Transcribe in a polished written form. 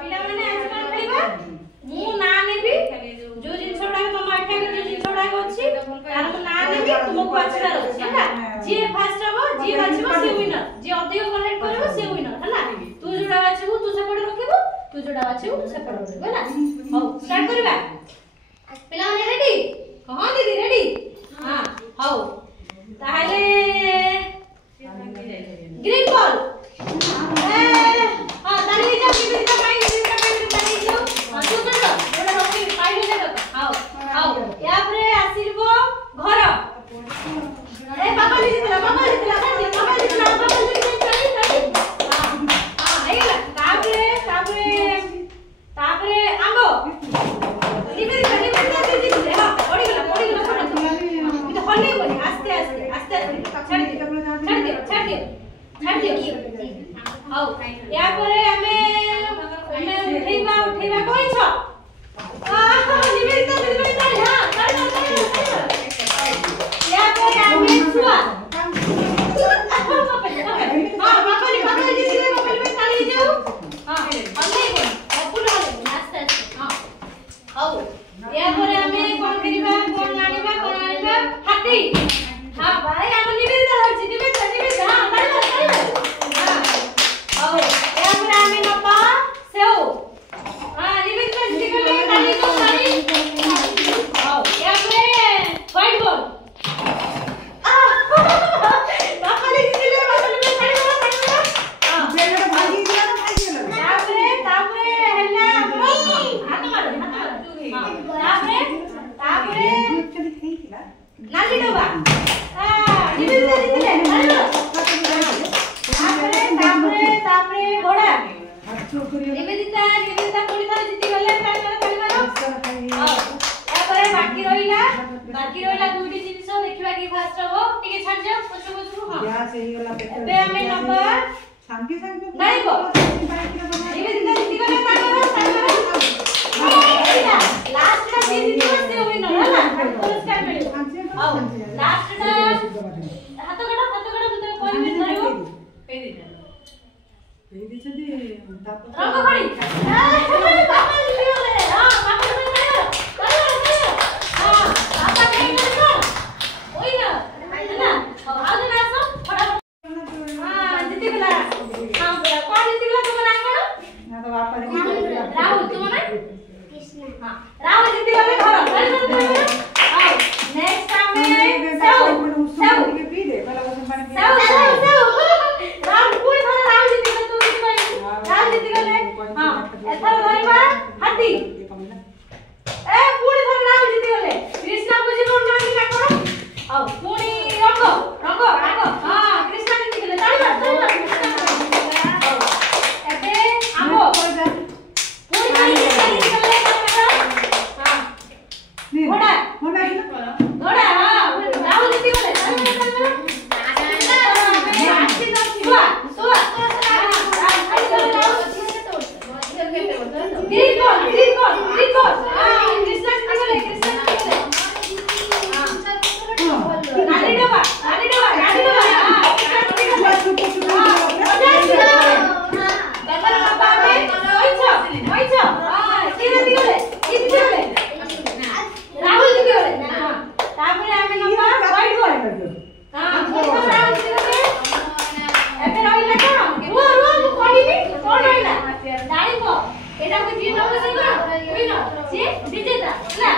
पिला माने आज कोन खेलिबा मु ना नेबी जो जिंस उडा तुम आठा जो जिंस उडा अछि तार मु ना नेबी तुमको आछला अछि हैला जे फास्ट हबो जे बाछिबो से विनर जे अधिक कलेक्ट करबो से विनर हैला तू जोडा बाछिबो तू सेपड रखिबो तू जोडा बाछिबो सेपड रखिबो हैला हो स्टार्ट करबा पिला माने रेडी कहां दीदी रेडी हां हो ताहले ग्रीन बॉल हां ताली जा बिबिता पाई ताली जो हां तू कर जोडा रखि पाई हो जा हां हां या परे आसीरबो घर ए पापा लिखला ताली हां हां आइला तापरे आंगो लिबिता दीदी हां पड़ी गला तो हल्ले बोली आस्ते छाड़ दे हां या परे हमें उठेबा कोइ छ लिबिता दीदी ताली हां ताली या परे हमें छुआ हां पापा दीदी में ताली जाओ हां हल्ले बोली अपुल हल्ले आस्ते हां हां या परे हमें कोन करिबा कोन आनिबा हाथी हां भाई हम निवेदिता हरछि निवेदिता हां ताली हां हां या परे हमें नपा सेओ हां निवेदिता जी के ताली को ताली हां या परे व्हाइट बॉल पापा लिखि ले बदल में ताली हां जेला भागी दिला ना भागी गेला तापरे हल्ला हाथ मारो तापरे नाली डोबा निवेदिता दिले तापरे घोड़ा निवेदिता कोडी थारे जिति गले ताली मारो या परे बाकी रहिला दुटी जिंस देखिबा की फास्ट हो टिके छाड़ जा पछो हां या सही गला बे हमें नंबर शांति नहीं को निवेदिता जिति गले ताली मारो लास्ट टा जिति से विनर है ना पुरस्कार मिले आओ लास्ट टा हाथ गड़ा मुते कोई भी धरियो पे दे छदी रंग खड़ी पापा लियो ले हां पापा में धरियो हां पापा नहीं कर ओई ना है ना आज ना सब फटाफट हां जीती गला हां कौन जीती गला तुम नाम करो ना तो पापा राहुल तुम ना कृष्ण हां राहुल जीती गले घर हां नेक्स्ट हमें सेव के पी दे वाला वो पानी पी राहुल कोई थोड़ा राहुल जीती गले तू जीती गले हां एथर धरिबा हाथी ए पूरी थोड़ा राहुल जीती गले कृष्णा बुझी कोन नानी का करो आओ पूरी रंग आगो हां कृष्णा जीती गले ताली एते आगो पूरी जीती गले हां घोड़ा हां राहुल जीती गले ग्रीन बॉल हां कृष्णा जीती गले हां नाली डोबा हां कृष्णा जीती गले बेबर बाबा में ओइ छ हां जीती गले राहुल जीती गले हां तापरे हमें नंबर व्हाइट बॉल हां राहुल जीती गले एते रहिला कोन रुआ कोडिनी कोन रहिला डाली को एटा को जी नंबर से कोन विनर जे विजेता ହେଲା